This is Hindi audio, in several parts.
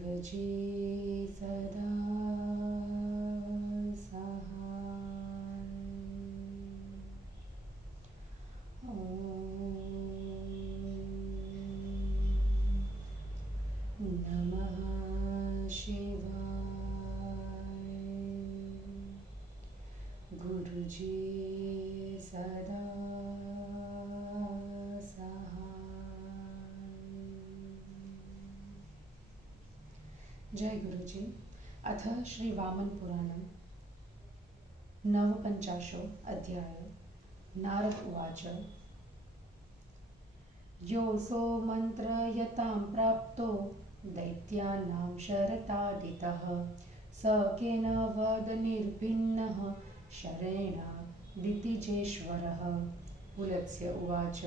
गुरुजी सदा सहाय। ॐ नमः शिवाय। गुरुजी सदा जय गुरुजी। अथ श्री वामन पुराणं नवपञ्चाशो अध्याय। नारद उवाच। योऽसो मन्त्रयतां प्राप्तो दैत्यानां शरतादितः स केन वद निर्भिन्नः शरेणादितिजेश्वरः। पुलत्स्य उवाच।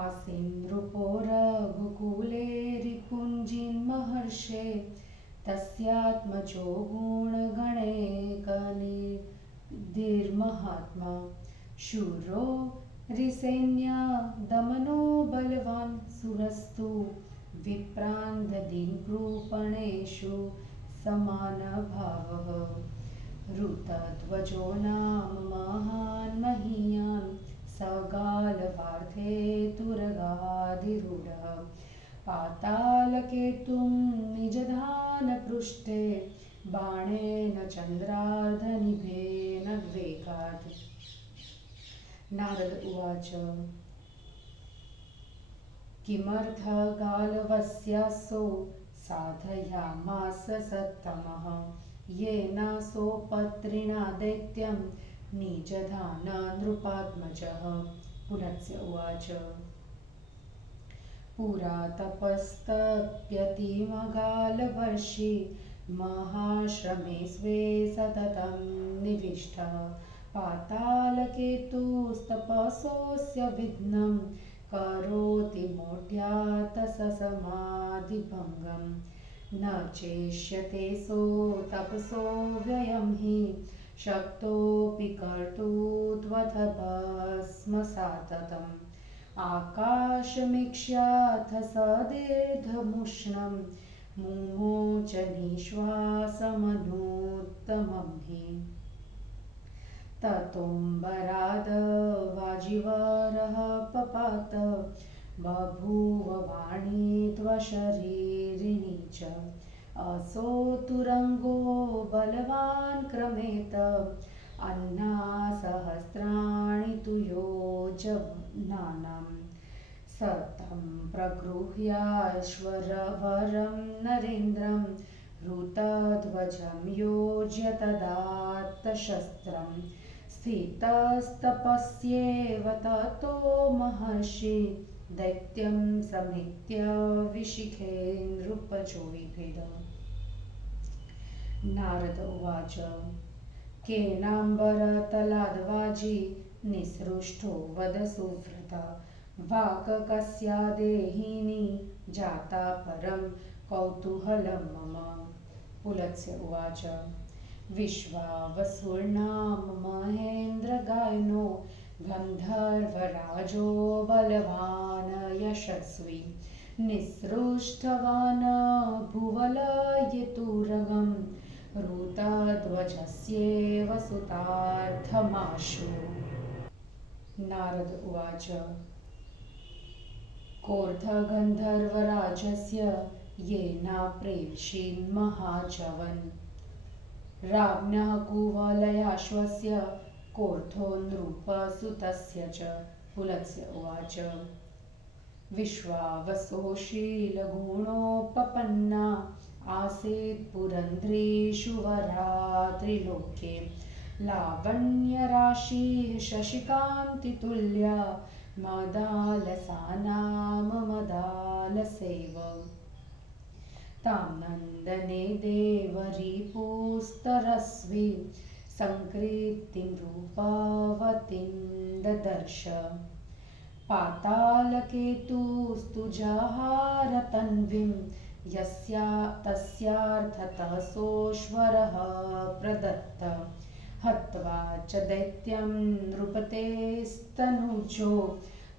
आसीन्नृपो रघुकुले रिपुञ्जीन्महर्षे तस्यात्मजो गुणगणैकनिधिर्महात्मा शूरो रिसैन्यादमनो बलवान् सुरस्तु विप्रान् ददीन्कृपणेषु समानभावः। ऋतध्वजो नाम महान् महीयान् सगालवार्थे तुरगाधिरूढः पातालकेतुं निजधानपृष्ठे बाणेन चन्द्रार्धनिभेन वेगात्। नारद उवाच। किमर्थगालवस्यासो साधयामास सत्तमः येनासोपत्रिणा दैत्यं निजधान नृपात्मजः। पुलत्स्य उवाच। पुरा तपस्तप्यतिमगालवर्षि महाश्रमे स्वे सततं निविष्टः पातालकेतुस्तपसोऽस्य विघ्नं करोति मोढ्यातसमाधिभङ्गं न चेष्यते सो तपसो व्ययं हि शक्तोऽपि कर्तुत्वथ भस्मसाततम् आकाशमीक्ष्याथ सदीर्घमुष्णं मुमोच निःश्वासमनुत्तमं हि ततोऽम्बराद् वाजिवरः पपात बभूव वाणी त्वशरीरिणी च असो तुरंगो बलवान् क्रमेत अन्नासहस्राणि तु योजनानां स तं प्रगृह्याश्वरवरं नरेन्द्रं ऋतध्वजं योज्य तदात्तशस्त्रं स्थितस्तपस्येव ततो महर्षि दैत्यं समेत्य विशिखे नृपजो विभेद। नारद उवाच। केनाम्बरतलाद्वाजी निसृष्टो वद सुव्रता वाक् कस्या देहिनी जाता परं कौतूहलं मम। पुलत्स्य उवाच। विश्वावसुर्नाम महेन्द्रगायनो गन्धर्वराजो बलवान् यशस्वी निसृष्टवान् भुवलयितुरगं ऋतध्वजस्येव सुतार्थमाशु। नारद उवाच। कोऽर्थगन्धर्वराजस्य येनाप्रेक्षिन्महाचवन् राज्ञः कुवलयाश्वस्य कोऽर्थो नृपसुतस्य च। पुलत्स्य उवाच। विश्वावसो शीलगुणोपपन्ना आसीत् पुरन्द्रीषु वरा त्रिलोके लावण्यराशिः शशिकान्तितुल्या मदालसानां मदालसेव तां नन्दने देवरिपुस्तरस्वी संकृतिं रूपवतीं ददर्श पातालकेतुस्तु जहार तन्वीं यस्या तस्यार्थतः सोऽश्वरः प्रदत्त हत्वा च दैत्यं नृपतेस्तनुजो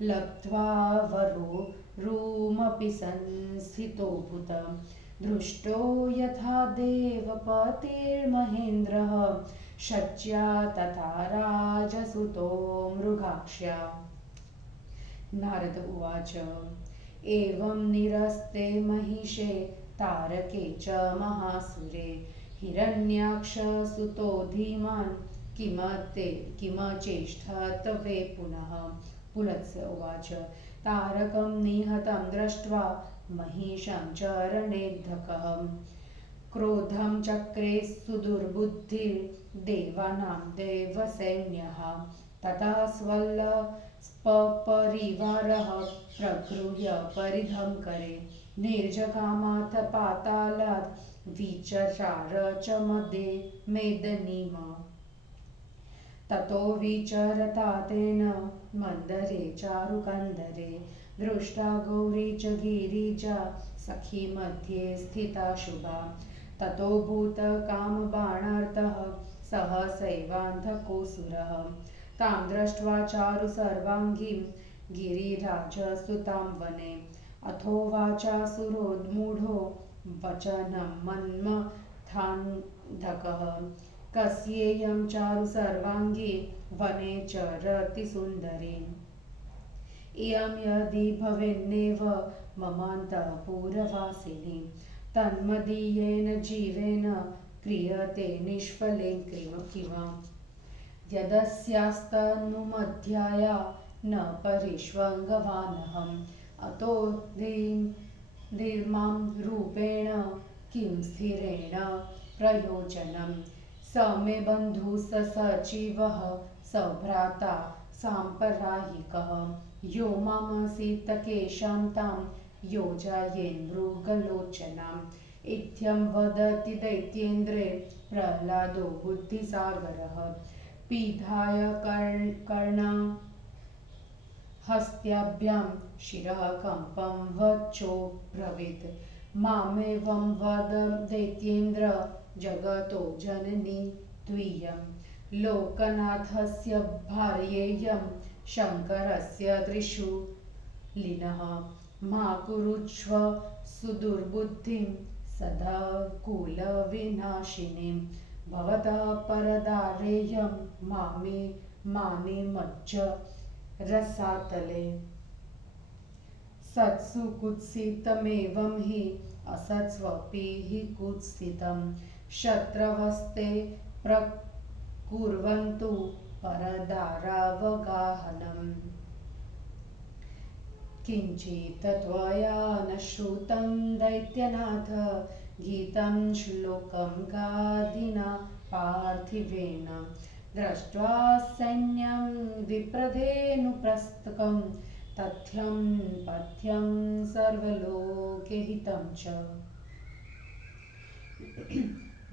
लब्ध्वा वरो रूमपि संस्थितोऽभूत् दृष्टो यथा देवपतिर्महेन्द्रः शच्या तथा राजसुतो मृगाक्ष्या। नारद उवाच एवं निरस्ते महिषे तारके च महासुरे हिरण्याक्षसुतो धीमान् किमचेष्टत वे पुनः। पुलत्स्य उवाच तारकं निहतं दृष्ट्वा महिषं च रणेद्धकः क्रोधं चक्रे सुदुर्बुद्धिर्देवानां देवसैन्यः ततः स्वल्लपरिवारः प्रगृह्य परिधं करे निर्जगामाथ पातालात् विचचार च मेदनीम ततो विचरता तेन मन्दरे चारुकन्दरे दृष्टा गौरी च गिरिजा सखी मध्ये स्थिता शुभा ततो भूतकामबाणार्तः सहसैवान्धकोऽसुरः तां दृष्ट्वा चारु सर्वाङ्गीं गिरिराजसुतां वने अथोवाचासुरोन्मूढो वचनं मन्मथान्धकः कस्येयं चारु सर्वाङ्गी वने चरति सुन्दरी इयं यदि भवेन्नेव ममान्तःपुरवासिनी तन्मदीयेन जीवेन क्रियते निष्फलेन किम यदस्यास्तनुमध्याया न परिष्वङ्गवानहम् अतो धीर्मां रूपेण किं स्थिरेण प्रयोजनं स मे बन्धुः स सचिवः स भ्राता साम्प्रदायिकः यो मामसीतकेशां तां योजयेन्मृगलोचनाम् इत्थं वदति दैत्येन्द्रे प्रह्लादो बुद्धिसागरः पिधाय कर्णहस्त्याभ्यां शिरः कम्पं वचोब्रवीत् मामेवं वद दैत्येन्द्र जगतो जननी त्वियं लोकनाथस्य भार्येयं शङ्करस्य त्रिशूलिनः मा कुरुष्व सुदुर्बुद्धिं सदा कुलविनाशिनीं भवतः परदारेयं मानिमज्ज रसातले सत्सु कुत्सितमेवं हि असत्स्वपि हि कुत्सितं शत्रवस्ते प्रकुर्वन्तु परदारावगाहनम् किञ्चित् त्वया न श्रुतं दैत्यनाथ गीतं श्लोकं गादिना पार्थिवेन दृष्ट्वा सैन्यं विप्रधेनुप्रस्तकं तथ्यं पथ्यं सर्वलोकहितं च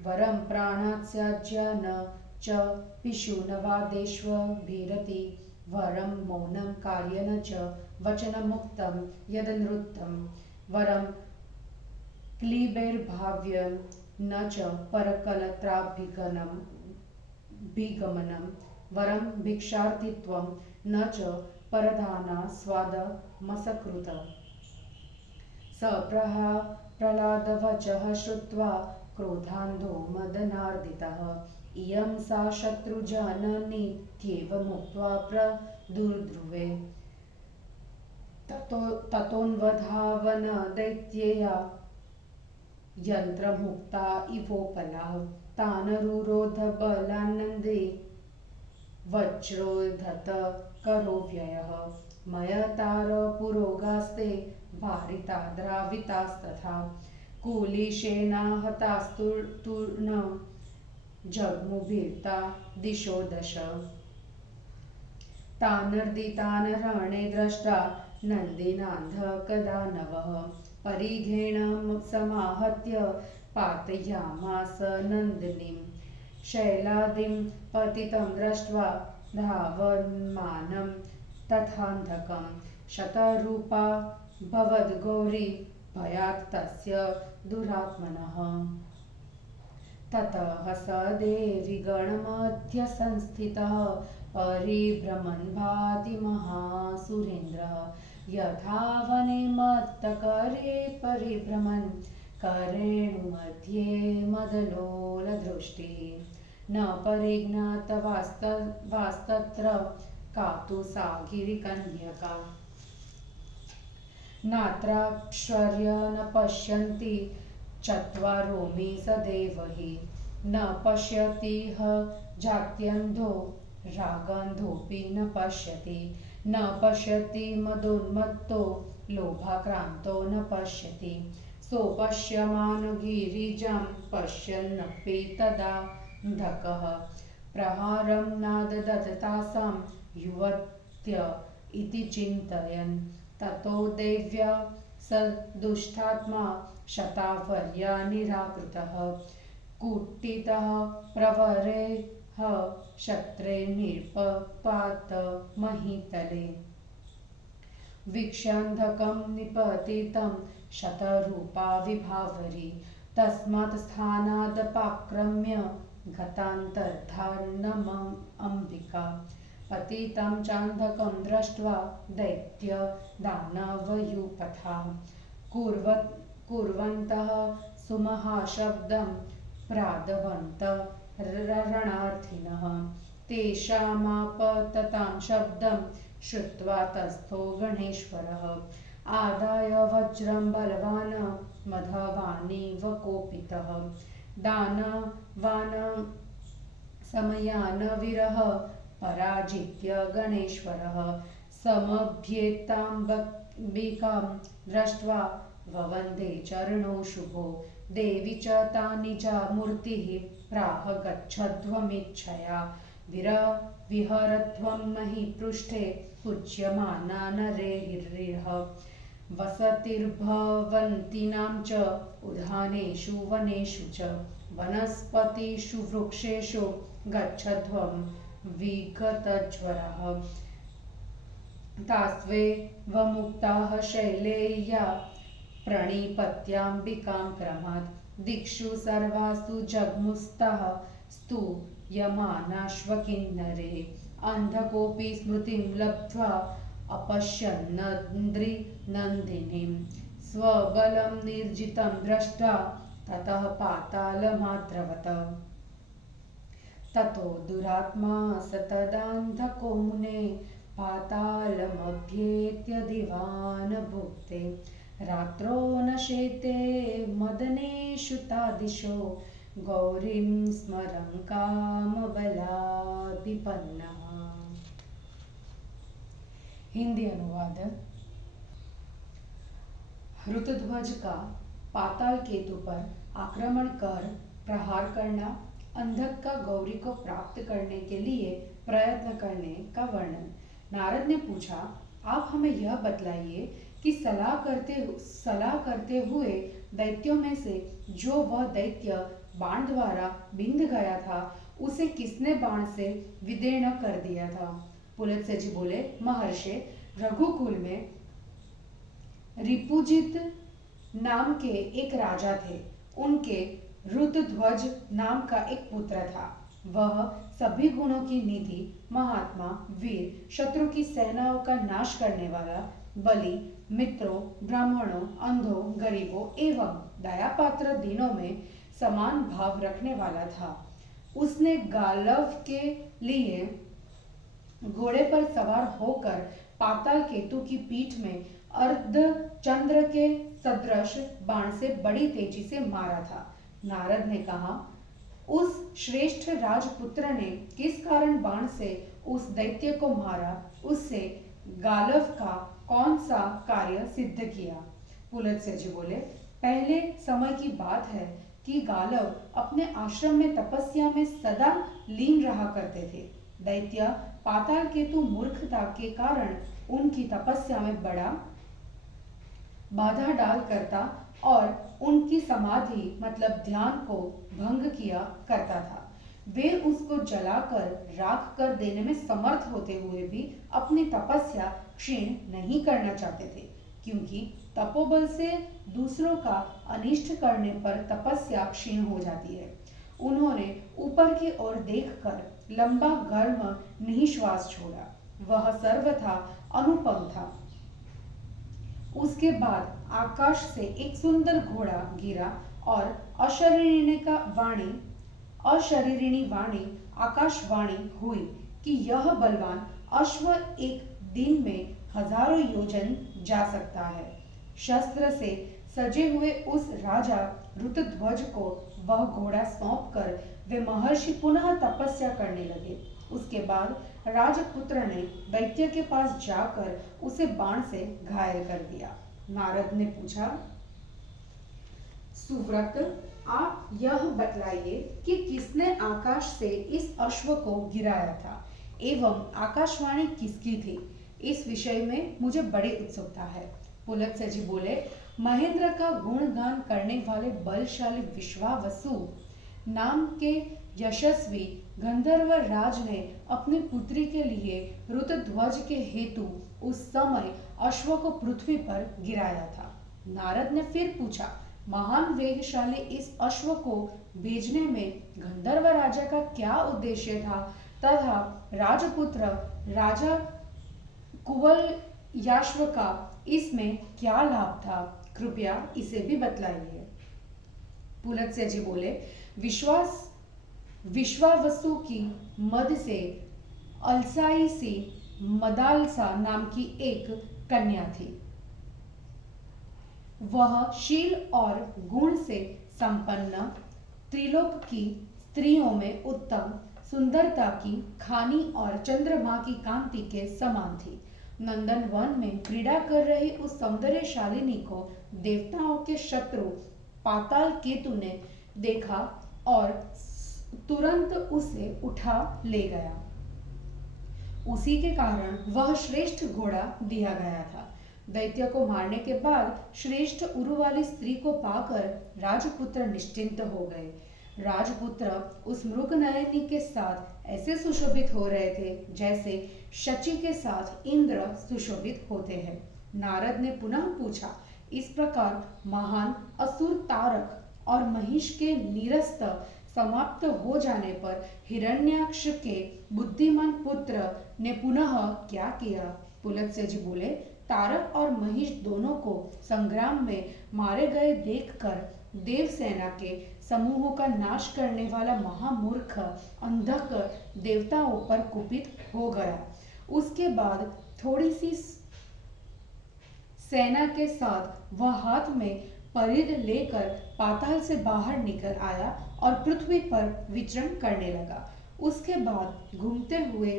वरं प्राणात्स्याज्य न च पिशुनवादेष्वभिरति वरं मौनं कार्येन च वचनमुक्तं यदनृतं वरं क्लीबैर्भाव्यं न च परकलत्राभिगमनं वरं भिक्षार्थित्वं न च परदानास्वादमसकृत स प्रह्लादवचः श्रुत्वा क्रोधान्धो मदनार्दितः इयं सा शत्रुजननीत्येवमुक्त्वा प्रदुर्ध्रुवे ततोऽन्वधावन दैत्येया यन्त्रमुक्ता इवोपला तानरुरोध बलानन्दे वज्रोद्धत करो व्ययः मयतार पुरोगास्ते भारिता द्रावितास्तथा कुलिशेना हतास्तूर्ण जग्मुभिर्ता दिशो दश तानर्दितान् रणे द्रष्टा नन्दिनान्धकदानवः परिघेण समाहत्य पातयामास नन्दिनीं शैलादिं पतितं दृष्ट्वा धावमानं तथान्धकं शतरूपा भवद्गौरी भयात् तस्य दुरात्मनः ततः स देवी गणमध्ये संस्थितः परिभ्रमन् भाति महासुरेन्द्रः यथा वने मत्तकरे परिभ्रमन् करेणुमध्ये मदलोलदृष्टिः न परिज्ञातवास्तत्र का तु सा गिरिकन्यका नात्राक्षर्य न पश्यन्ति चत्वारोऽमि सदैवहि न पश्यति ह जात्यन्धो रागन्धोऽपि न पश्यति न पश्यति मदोन्मत्तो लोभाक्रान्तो न पश्यति सोपश्यमानो गिरिजां पश्यन्नपि तदान्धकः प्रहारं नाददत्तासां युवत्य इति चिन्तयन् ततो देव्या स दुष्टात्मा शतावर्या निराकृतः कुटितः प्रवरेह शत्रे निर्पपात महीतले वीक्षान्धकं निपतितं शतरूपा विभावरी तस्मात् स्थानादपाक्रम्य गतान्तर्धानमम् अम्बिका पतितं चान्धकं दृष्ट्वा दैत्य दानवयूपथा कुर्वन्तः सुमहाशब्दं प्रादवन्तः रणार्थिनः तेषामापततां शब्दं श्रुत्वा तस्थो गणेश्वरः आदाय वज्रं बलवान् मधवानिव कोपितः दानवान् समयान् विरह पराजित्य गणेश्वरः समभ्येताम्बिकां दृष्ट्वा ववन्दे चरणौ शुभो देवी च तानिजा मूर्तिः प्राह गच्छध्वमिच्छया विहरध्वं महीपृष्ठे पूज्यमाना नरैर्यः वसतिर्भवन्तीनां च उद्यानेषु वनेषु च वनस्पतिषु वृक्षेषु गच्छध्वं विगतज्वरः तास्वेवमुक्ताः शैलेया प्रणिपत्याम्बिकां क्रमात् दिक्षु सर्वासु जग्मुस्ताः स्तूयमानाश्वकिन्नरे अन्धकोऽपि स्मृतिं लब्ध्वा अपश्यन्नद्रिनन्दिनीं स्वबलं निर्जितं दृष्ट्वा ततः पातालमाद्रवत ततो दुरात्मा स तदान्धको मुने पातालमभ्येत्य दिवान् भुक्ते रात्रो न शेते मदनेषु तादिशो गौरीं स्मरन् कामबलादिपन्नः। हिंदी अनुवाद। ऋतुध्वज का पाताल केतु पर आक्रमण कर प्रहार करना, अंधक का गौरी को प्राप्त करने के लिए प्रयत्न करने का वर्णन। नारद ने पूछा, आप हमें यह बतलाइए कि सलाह करते हुए दैत्यों में से जो वह दैत्य बाण द्वारा बिंध गया था उसे किसने बाण से विदीर्ण कर दिया था। पुलत्स्य जी बोले, महर्षि, रघुकुल में रिपुजित नाम के एक राजा थे। उनके ऋतुध्वज नाम का एक पुत्र था। वह सभी गुणों की निधि, महात्मा, वीर, शत्रु की सेनाओं का नाश करने वाला, बलि, मित्रों, ब्राह्मणों, अंधों, गरीबों एवं दयापात्र दीनों में समान भाव रखने वाला था। उसने गालव के लिए घोड़े पर सवार होकर पाताल केतु की पीठ में अर्धचंद्र के सदृश बाण से बड़ी तेजी से मारा था। नारद ने कहा, उस श्रेष्ठ राजपुत्र ने किस कारण बाण से उस दैत्य को मारा, उससे गालव का कौन सा कार्य सिद्ध किया। पुलत्स्य जी बोले, पहले समय की बात है कि गालव अपने आश्रम में तपस्या में सदा लीन रहा करते थे। दैत्य पाताल केतु मूर्खता के कारण उनकी तपस्या में बड़ा बाधा डाल करता और उनकी समाधि मतलब ध्यान को भंग किया करता था। वे उसको जलाकर राख कर देने में समर्थ होते हुए भी अपनी तपस्या क्षीण नहीं करना चाहते थे, क्योंकि तपोबल से दूसरों का अनिष्ट करने पर तपस्या क्षीण हो जाती है। उन्होंने ऊपर की ओर देखकर लंबा गर्म निःश्वास छोड़ा। वह सर्वथा अनुपम था। उसके बाद आकाश से एक सुंदर घोड़ा गिरा और अशरीरिणी वाणी आकाशवाणी हुई कि यह बलवान अश्व एक दिन में हजारों योजन जा सकता है। शस्त्र से सजे हुए उस राजा ऋतध्वज को वह घोड़ा सौंपकर वे महर्षि पुनः तपस्या करने लगे। उसके बाद राजपुत्र ने दैत्य के पास जाकर उसे बाण से घायल कर दिया। नारद ने पूछा, सुव्रत, आप यह बतलाइए कि किसने आकाश से इस अश्व को गिराया था एवं आकाशवाणी किसकी थी। इस विषय में मुझे बड़ी उत्सुकता है। पुलत्स्य जी बोले, महेंद्र का गुणगान करने वाले बलशाली विश्वावसु नाम के यशस्वी गंधर्व राज ने अपनी पुत्री के लिए ऋतध्वज के हेतु उस समय अश्व को पृथ्वी पर गिराया था। नारद ने फिर पूछा, महान वेगशाली इस अश्व को भेजने में गंधर्व राजा का क्या उद्देश्य था तथा राजपुत्र राजा कुवलयाश्व का इसमें क्या लाभ था, कृपया इसे भी बतलाइए। पुलत्स्य जी बोले, विश्वावसु की मद से अलसाई सी मदालसा नाम की एक कन्या थी। वह शील और गुण से संपन्न त्रिलोक की स्त्रियों में उत्तम सुंदरता की खानी और चंद्रमा की कांति के समान थी। नंदन वन में क्रीड़ा कर रही उस सौंदर्यशालिनी को देवताओं के शत्रु पाताल केतु ने देखा और तुरंत उसे उठा ले गया। उसी के कारण वह श्रेष्ठ घोड़ा दिया गया था। दैत्य को मारने के बाद श्रेष्ठ उरु वाली स्त्री को पाकर राजपुत्र निश्चिंत हो गए। राजपुत्र उस मृगनयनी के साथ ऐसे सुशोभित हो रहे थे जैसे शची के साथ इंद्र सुशोभित होते हैं। नारद ने पुनः पूछा, इस प्रकार महान असुर तारक और महिष के निरस्त समाप्त हो जाने पर हिरण्याक्ष के बुद्धिमान पुत्र ने पुनः क्या किया। पुलत्स्य जी बोले, तारक और महिष दोनों को संग्राम में मारे गए देखकर देवसेना के समूहों का नाश करने वाला महामूर्ख अंधक देवताओं पर कुपित हो गया। उसके बाद थोड़ी सी सेना के साथ वह हाथ में परिध लेकर पाताल से बाहर निकल आया और पृथ्वी पर विचरण करने लगा। उसके बाद घूमते हुए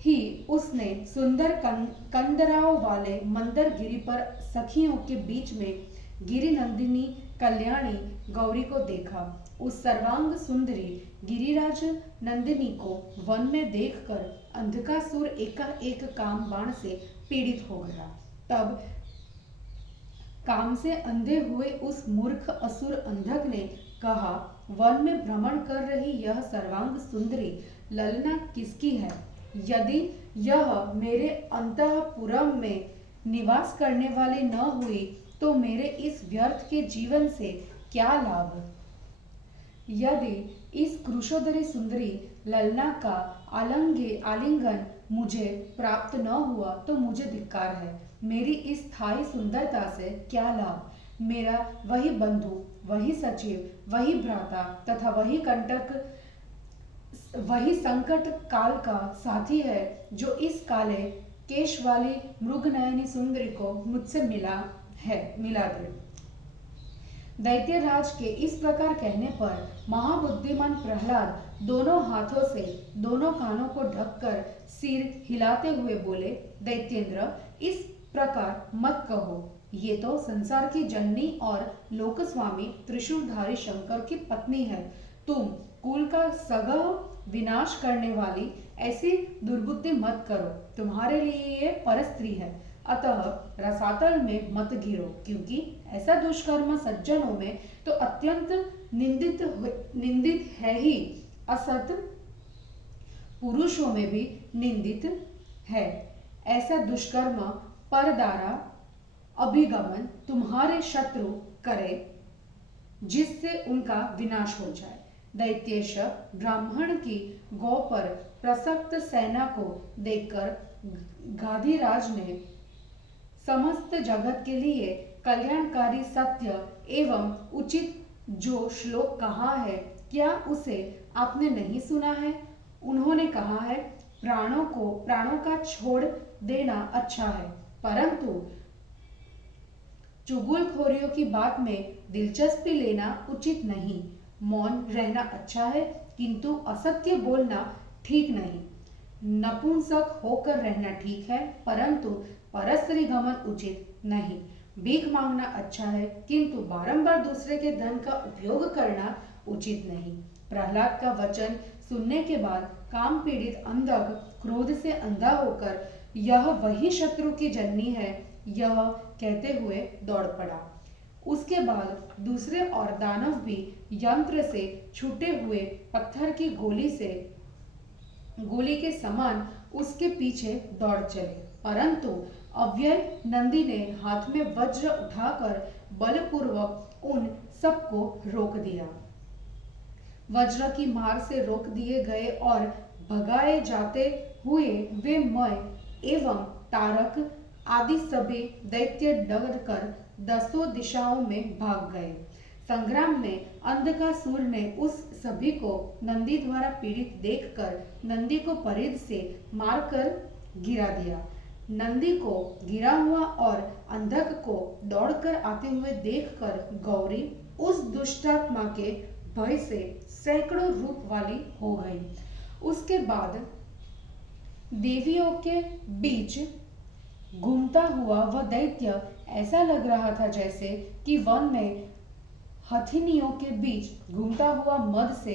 ही उसने सुंदर कंदराओं वाले मंदर गिरी पर सखियों के बीच में गिरि नंदिनी कल्याणी गौरी को देखा। उस सर्वांग सुंदरी गिरिराज नंदिनी को वन में देखकर अंधकासुर एकाएक काम बाण से पीड़ित हो गया। तब काम से अंधे हुए उस मूर्ख असुर अंधक ने कहा, वन में भ्रमण कर रही यह सर्वांग सुंदरी ललना किसकी है? यदि यह मेरे अंतःपुरम में निवास करने वाली न हुई तो मेरे इस व्यर्थ के जीवन से क्या लाभ? यदि इस कृशोदरी सुंदरी ललना का आलिंगन मुझे प्राप्त न हुआ तो मुझे धिक्कार है। मेरी इस स्थायी सुंदरता से क्या लाभ? मेरा वही बंधु, वही सचिव, वही भ्राता तथा वही संकट काल का साथी है जो इस काले केश वाली मृगनयनी सुंदरी को मुझसे मिला दे। दैत्यराज के इस प्रकार कहने पर महाबुद्धिमान प्रहलाद दोनों हाथों से दोनों कानों को ढककर सिर हिलाते हुए बोले, दैत्येंद्र, इस प्रकार मत कहो। ये तो संसार की जननी और लोकस्वामी त्रिशूलधारी शंकर की पत्नी है। तुम कुल का सगह विनाश करने वाली ऐसी दुर्बुद्धि मत करो। तुम्हारे लिए ये परस्त्री है, अतः रसातल में मत गिरो, क्योंकि ऐसा दुष्कर्म सज्जनों में तो अत्यंत निंदित है ही, असत पुरुषों में भी निंदित है। ऐसा दुष्कर्म पर द्वारा अभिगमन तुम्हारे शत्रु करे जिससे उनका विनाश हो जाए। दैत्येश ब्राह्मण की गौ पर प्रसक्त सेना को देखकर गाधिराज ने समस्त जगत के लिए कल्याणकारी सत्य एवं उचित जो श्लोक कहा है, क्या उसे आपने नहीं सुना है? उन्होंने कहा है, प्राणों का छोड़ देना अच्छा है, परंतु चुगलखोरियों की बात में दिलचस्पी लेना उचित नहीं। मौन रहना अच्छा है, किंतु असत्य बोलना ठीक नहीं। नपुंसक होकर रहना ठीक है, परंतु परस्त्री गमन उचित नहीं। भीख मांगना अच्छा है, किंतु बारंबार दूसरे के धन का उपयोग करना उचित नहीं। प्रहलाद का वचन सुनने के बाद काम पीड़ित अंधक क्रोध से अंधा होकर यह वही शत्रु की जननी है, यह कहते हुए दौड़ पड़ा। उसके बाद दूसरे और दानव भी यंत्र से छूटे हुए पत्थर की गोली के समान उसके पीछे दौड़ चले, परंतु अव्यय नंदी ने हाथ में वज्र उठाकर बलपूर्वक उन सबको रोक दिया। वज्र की मार से रोक दिए गए और भगाए जाते हुए वे मय एवं तारक आदि सभी दैत्य डरकर दसों दिशाओं में भाग गए। संग्राम में अंधकासुर ने उस सभी को नंदी द्वारा पीड़ित देखकर नंदी को परिध से मारकर गिरा दिया। नंदी को गिरा हुआ और अंधक को दौड़कर आते हुए देखकर गौरी उस दुष्टात्मा के भय से सैकड़ों रूप वाली हो गई। उसके बाद देवियों के बीच घूमता हुआ वह दैत्य ऐसा लग रहा था जैसे कि वन में हथिनियों के बीच घूमता हुआ मद से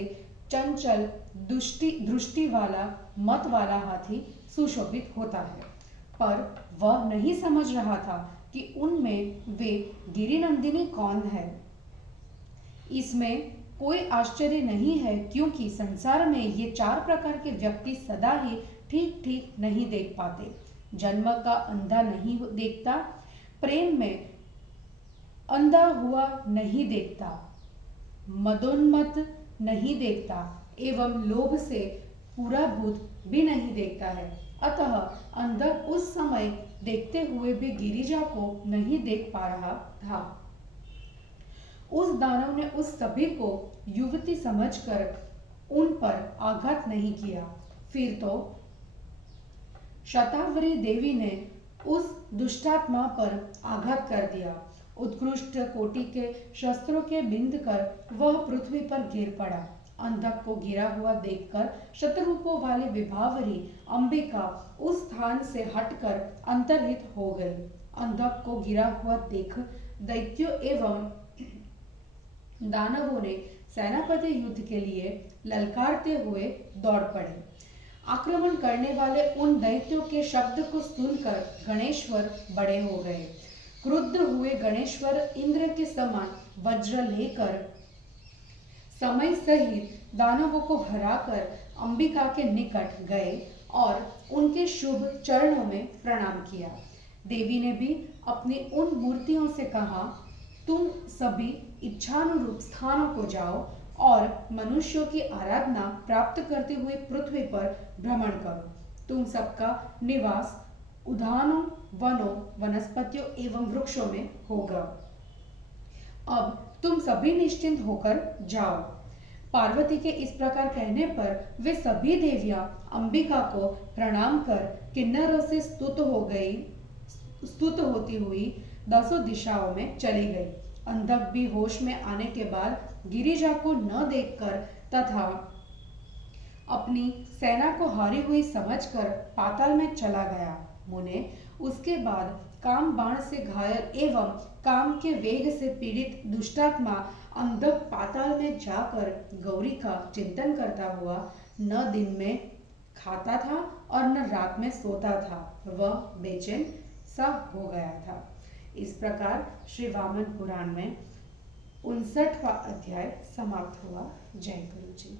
चंचल दृष्टि वाला मत वाला हाथी सुशोभित होता है, पर वह नहीं समझ रहा था कि उनमें वे गिरिनंदिनी कौन है। इसमें कोई आश्चर्य नहीं है, क्योंकि संसार में ये चार प्रकार के व्यक्ति सदा ही ठीक ठीक नहीं देख पाते। जन्म का अंधा नहीं देखता, प्रेम में अंधा हुआ नहीं देखता, मदोन्मत्त नहीं देखता एवं लोभ से पूरा भूत भी नहीं देखता है। अतः अंधक उस समय देखते हुए भी गिरिजा को नहीं देख पा रहा था। उस दानव ने उस सभी को युवती समझकर उन पर आघात नहीं किया। फिर तो शतावरी देवी ने उस दुष्टात्मा पर आघात कर दिया। उत्कृष्ट कोटि के शस्त्रों के बिंद कर वह पृथ्वी पर गिर पड़ा। अंधक को गिरा हुआ देखकर शतरूपों वाली विभावरी अंबिका उस स्थान से हटकर अंतर्हित हो गई। अंधक को गिरा हुआ देख दैत्यों एवं दानवों ने सेनापति युद्ध के लिए ललकारते हुए दौड़ पड़े। आक्रमण करने वाले उन दैत्यों के शब्द को सुनकर गणेश्वर बड़े हो गए। क्रुद्ध हुए गणेश्वर इंद्र के समान वज्र लेकर समय सहित दानवों को हराकर अंबिका के निकट गए और उनके शुभ चरणों में प्रणाम किया। देवी ने भी अपनी उन मूर्तियों से कहा, तुम सभी इच्छानुरूप स्थानों को जाओ और मनुष्यों की आराधना प्राप्त करते हुए पृथ्वी पर भ्रमण करो। तुम सबका निवास उद्यानों, वनों, वनस्पतियों एवं वृक्षों में होगा। अब तुम सभी निश्चिंत होकर जाओ। पार्वती के इस प्रकार कहने पर वे सभी देवियां अंबिका को प्रणाम कर किन्नरों से स्तुत होती हुई दसों दिशाओं में चली गई। अंधक भी होश में आने के बाद गिरिजा को न देखकर तथा अपनी सेना को हारी हुई समझकर पाताल में चला गया। मुने उसके बाद काम बाण से घायल एवं काम के वेग से पीड़ित दुष्टात्मा अंधक पाताल में जाकर गौरी का चिंतन करता हुआ न दिन में खाता था और न रात में सोता था। वह बेचैन सा हो गया था। इस प्रकार श्री वामन पुराण में 59वां अध्याय समाप्त हुआ। जय गुरु जी।